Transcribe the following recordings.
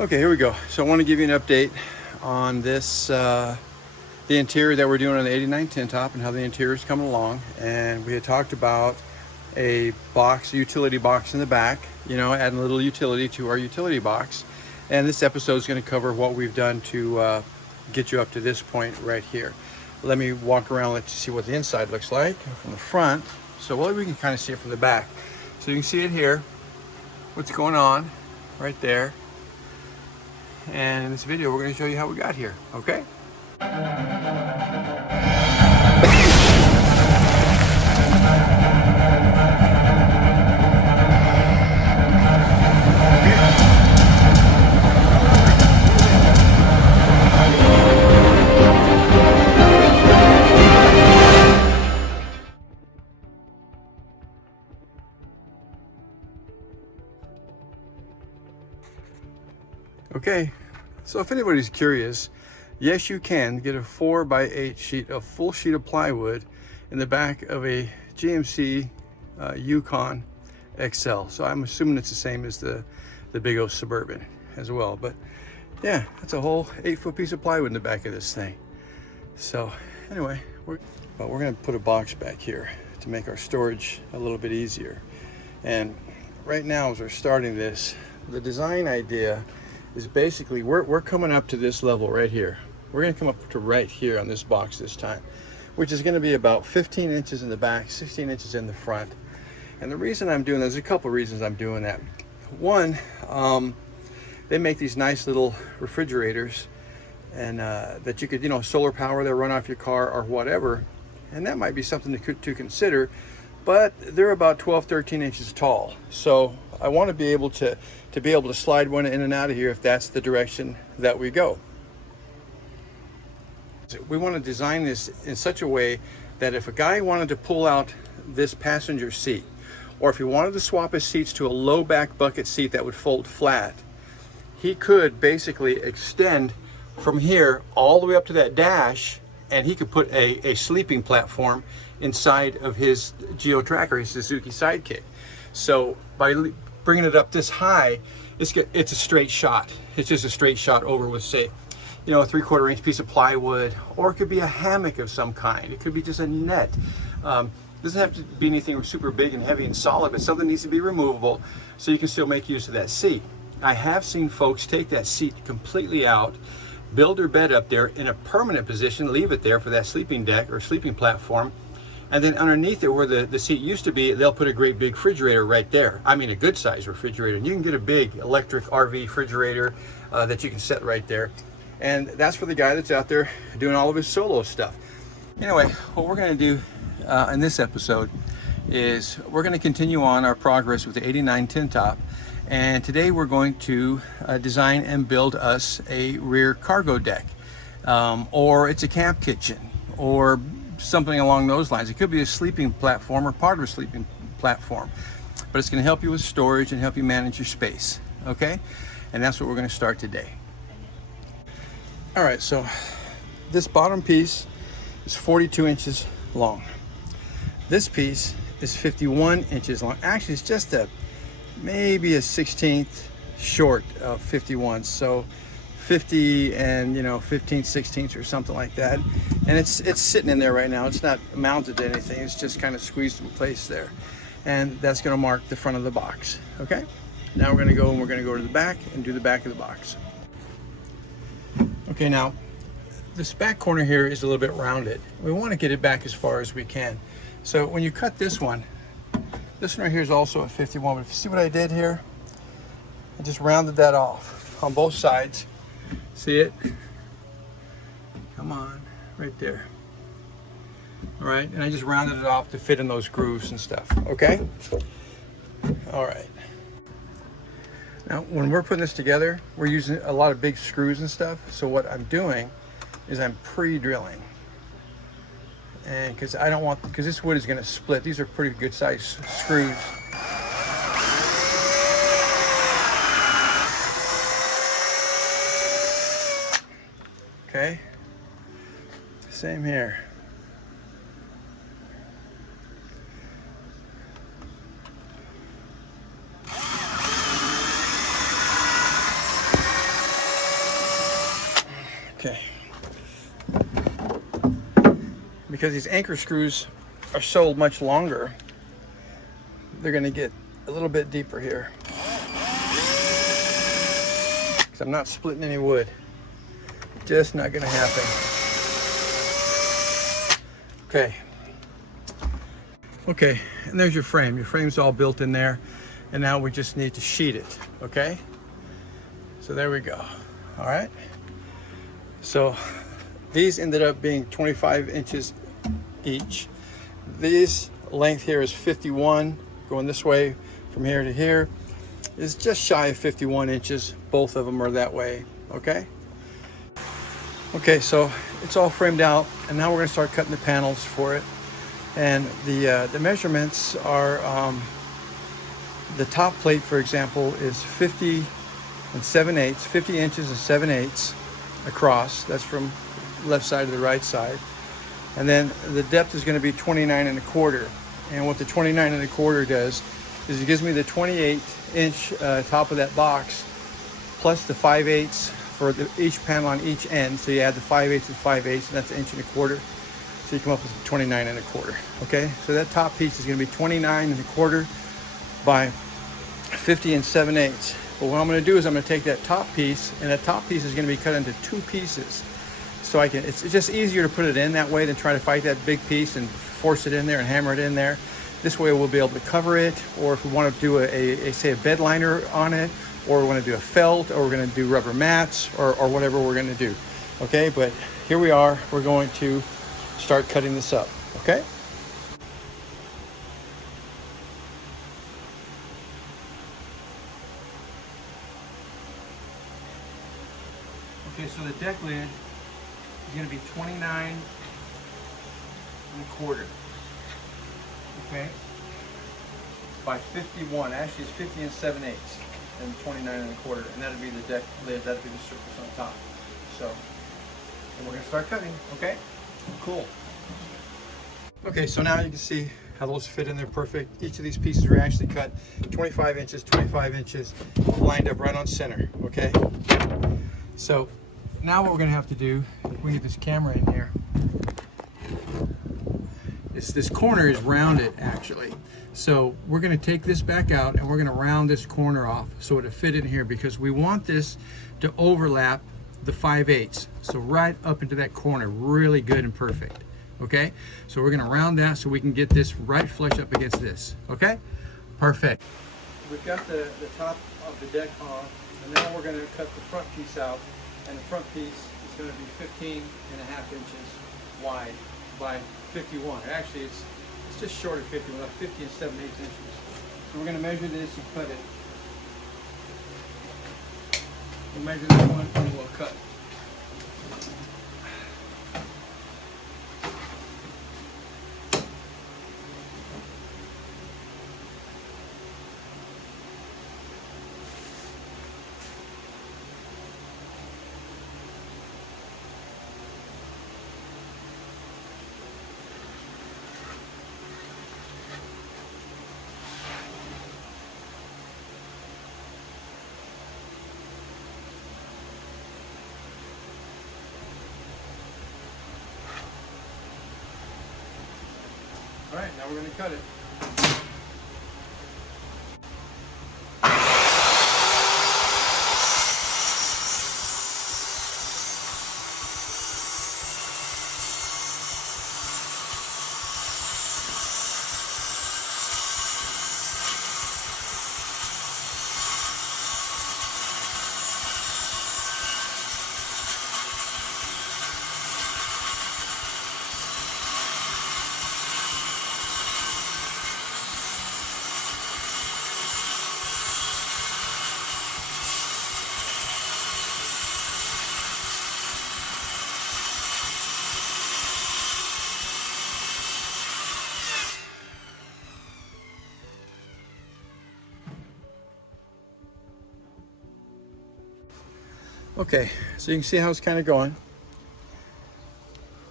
Okay, here we go. So I want to give you an update on this, the interior that we're doing on the 89 tin top and how the interior is coming along. And we had talked about a box, a utility box in the back, you know, adding a little utility to our utility box. And this episode is going to cover what we've done to get you up to this point right here. Let me walk around, let you see what the inside looks like from the front. So we can kind of see it from the back. So you can see it here, what's going on right there. And in this video, we're going to show you how we got here, okay? Okay, so if anybody's curious, yes, you can get a 4x8 sheet, a full sheet of plywood in the back of a GMC Yukon XL. So I'm assuming it's the same as the big O Suburban as well. But yeah, that's a whole 8-foot piece of plywood in the back of this thing. So anyway, we're gonna put a box back here to make our storage a little bit easier. And right now, as we're starting this, the design idea is basically we're coming up to this level right here. We're going to come up to right here on this box this time, which is going to be about 15 inches in the back, 16 inches in the front. And the reason I'm doing, there's a couple reasons I'm doing that. One, they make these nice little refrigerators, and that you could, you know, solar power, they'll run off your car or whatever, and that might be something to consider. But they're about 12, 13 inches tall. So I want to be able to slide one in and out of here if that's the direction that we go. We want to design this in such a way that if a guy wanted to pull out this passenger seat, or if he wanted to swap his seats to a low back bucket seat that would fold flat, he could basically extend from here all the way up to that dash, and he could put a sleeping platform inside of his Geo Tracker, his Suzuki Sidekick. So by bringing it up this high, it's a straight shot. It's just a straight shot over with, say, you know, a 3/4 inch piece of plywood, or it could be a hammock of some kind. It could be just a net. Doesn't have to be anything super big and heavy and solid, but something needs to be removable so you can still make use of that seat. I have seen folks take that seat completely out, build their bed up there in a permanent position, leave it there for that sleeping deck or sleeping platform, and then underneath it where the seat used to be, they'll put a great big refrigerator right there. I mean, a good size refrigerator. And you can get a big electric RV refrigerator that you can set right there. And that's for the guy that's out there doing all of his solo stuff. Anyway, what we're gonna do in this episode is we're gonna continue on our progress with the 89 tin top. And today we're going to design and build us a rear cargo deck. Or it's a camp kitchen, or something along those lines. It could be a sleeping platform or part of a sleeping platform, but it's going to help you with storage and help you manage your space, okay? And that's what we're going to start today. All right, so this bottom piece is 42 inches long. This piece is 51 inches long. Actually, it's just maybe a 16th short of 51. So 50 and, you know, 15 16ths or something like that, and it's sitting in there right now. It's not mounted to anything, it's just kind of squeezed in place there, and that's going to mark the front of the box. Okay, now we're going to go to the back and do the back of the box. Okay, now this back corner here is a little bit rounded. We want to get it back as far as we can. So when you cut this one right here is also a 51, but if you see what I did here, I just rounded that off on both sides. See it? Come on, right there. All right, and I just rounded it off to fit in those grooves and stuff, okay? All right. Now, when we're putting this together, we're using a lot of big screws and stuff. So what I'm doing is I'm pre-drilling. And because this wood is gonna split. These are pretty good size screws. Okay, same here. Okay. Because these anchor screws are so much longer, they're going to get a little bit deeper here. Because I'm not splitting any wood. Just not going to happen. Okay. Okay, and there's your frame. Your frame's all built in there. And now we just need to sheet it, okay? So there we go. All right. So these ended up being 25 inches each. This length here is 51, going this way from here to here is just shy of 51 inches. Both of them are that way, okay? Okay, so it's all framed out, and now we're gonna start cutting the panels for it. And the measurements are, the top plate, for example, is 50 and 7/8, 50 inches and 7/8 across. That's from left side to the right side. And then the depth is going to be 29 1/4. And what the 29 1/4 does is it gives me the 28-inch top of that box plus the 5/8 for each panel on each end. So you add the 5/8 and 5/8, and that's 1 1/4. So you come up with 29 1/4. Okay, so that top piece is going to be 29 1/4 by 50 and 7/8. But what I'm going to do is I'm going to take that top piece, and that top piece is going to be cut into 2 pieces. So it's just easier to put it in that way than try to fight that big piece and force it in there and hammer it in there. This way we'll be able to cover it, or if we want to do say a bed liner on it, or we want to do a felt, or we're going to do rubber mats, or whatever we're going to do. Okay, but here we are. We're going to start cutting this up. Okay. Okay, so the deck lid is going to be 29 1/4. Okay, by 51. Actually, it's 50 and 7/8, and 29 1/4, and that'll be the deck lid. That'll be the surface on top. So, and we're going to start cutting. Okay, cool. Okay, so now you can see how those fit in there perfect. Each of these pieces are actually cut 25 inches, 25 inches, lined up right on center. Okay, so now what we're going to have to do, if we get this camera in here, is this corner is rounded actually. So we're going to take this back out and we're going to round this corner off so it'll fit in here, because we want this to overlap the 5/8. So right up into that corner, really good and perfect. Okay, so we're going to round that so we can get this right flush up against this. Okay, perfect. We've got the top of the deck on, and now we're going to cut the front piece out. And the front piece is going to be 15 1/2 inches wide by 51. Actually, it's just short of 50, about 50 and 7/8 inches. So we're going to measure this and cut it. We'll measure this one and we'll cut. All right, now we're going to cut it. Okay, so you can see how it's kind of going.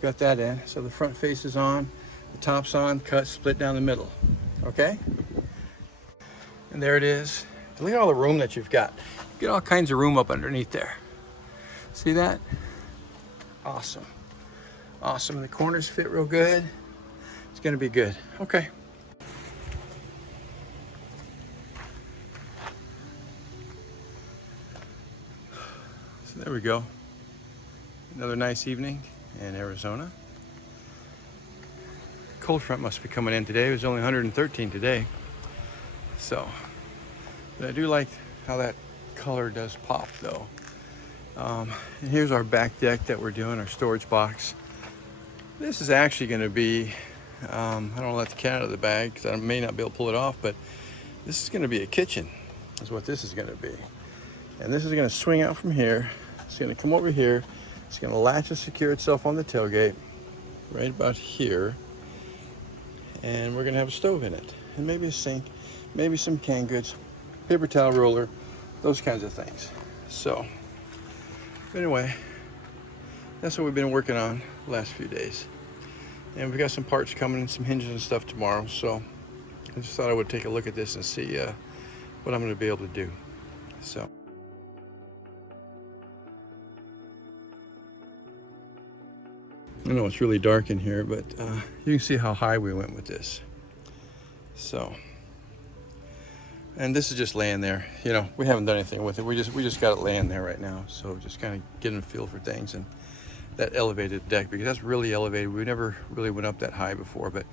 Got that in. So the front face is on, the top's on, cut, split down the middle. Okay? And there it is. Look at all the room that you've got. You get all kinds of room up underneath there. See that? Awesome. Awesome. And the corners fit real good. It's going to be good. Okay. So there we go. Another nice evening in Arizona. Cold front must be coming in today. It was only 113 today. So, but I do like how that color does pop though. And here's our back deck that we're doing, our storage box. This is actually going to be, I don't want to let the cat out of the bag because I may not be able to pull it off, but this is going to be a kitchen, is what this is going to be. And this is going to swing out from here. It's going to come over here. It's going to latch and secure itself on the tailgate right about here. And we're going to have a stove in it. And maybe a sink, maybe some canned goods, paper towel roller, those kinds of things. So, anyway, that's what we've been working on the last few days. And we've got some parts coming and some hinges and stuff tomorrow. So, I just thought I would take a look at this and see what I'm going to be able to do. So. I know it's really dark in here, but you can see how high we went with this. So, and this is just laying there. You know, we haven't done anything with it. We just got it laying there right now. So just kind of getting a feel for things. And that elevated deck, because that's really elevated. We never really went up that high before, but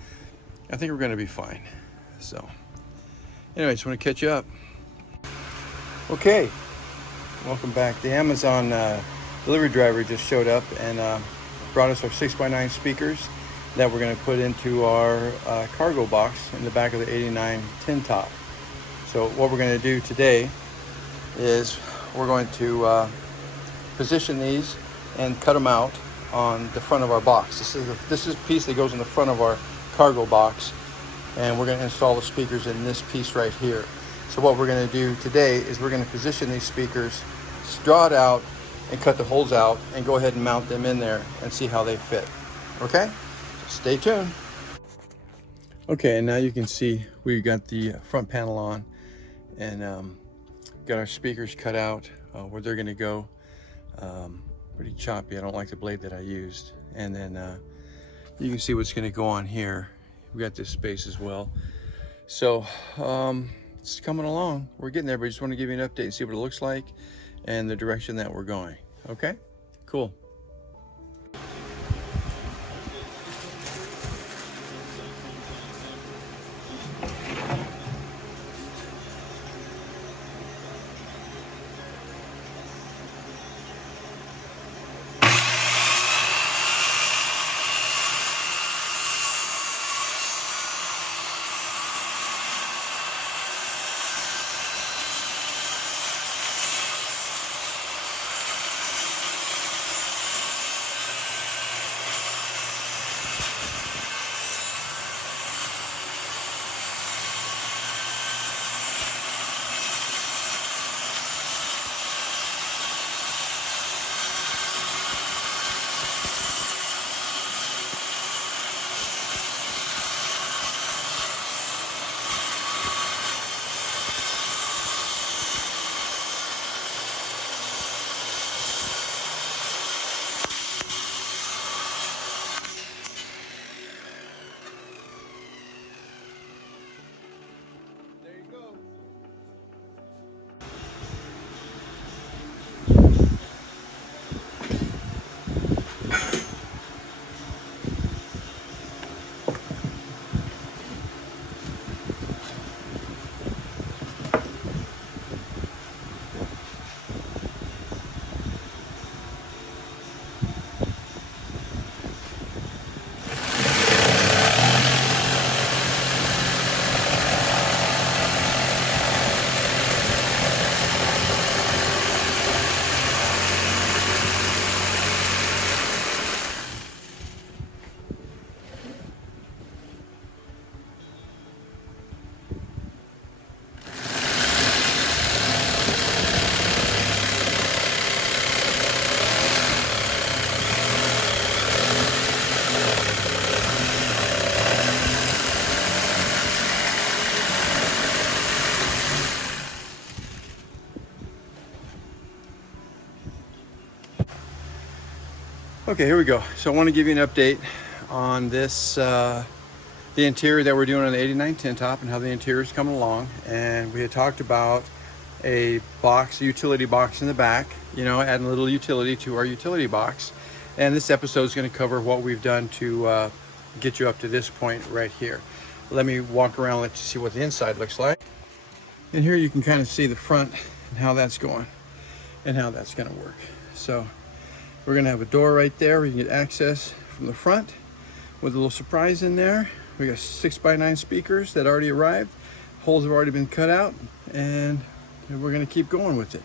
I think we're going to be fine. So, anyway, just want to catch you up. Okay, welcome back. The Amazon delivery driver just showed up and brought us our 6x9 speakers that we're going to put into our cargo box in the back of the 89 tin top. So what we're going to do today is we're going to position these and cut them out on the front of our box. This is a piece that goes in the front of our cargo box, and we're going to install the speakers in this piece right here. So what we're going to do today is we're going to position these speakers, draw it out, and cut the holes out and go ahead and mount them in there and see how they fit. Okay? Stay tuned. Okay, and now you can see we got the front panel on and got our speakers cut out where they're gonna go. Pretty choppy. I don't like the blade that I used. And then you can see what's gonna go on here. We got this space as well. So it's coming along. We're getting there, but I just want to give you an update and see what it looks like and the direction that we're going. Okay, cool. Okay, here we go. So I want to give you an update on this, the interior that we're doing on the 89 tin top and how the interior is coming along. And we had talked about a box, a utility box in the back, you know, adding a little utility to our utility box. And this episode is going to cover what we've done to get you up to this point right here. Let me walk around, let you see what the inside looks like. And here you can kind of see the front and how that's going and how that's going to work. So we're going to have a door right there where you can get access from the front with a little surprise in there. We got 6x9 speakers that already arrived. Holes have already been cut out, and we're going to keep going with it.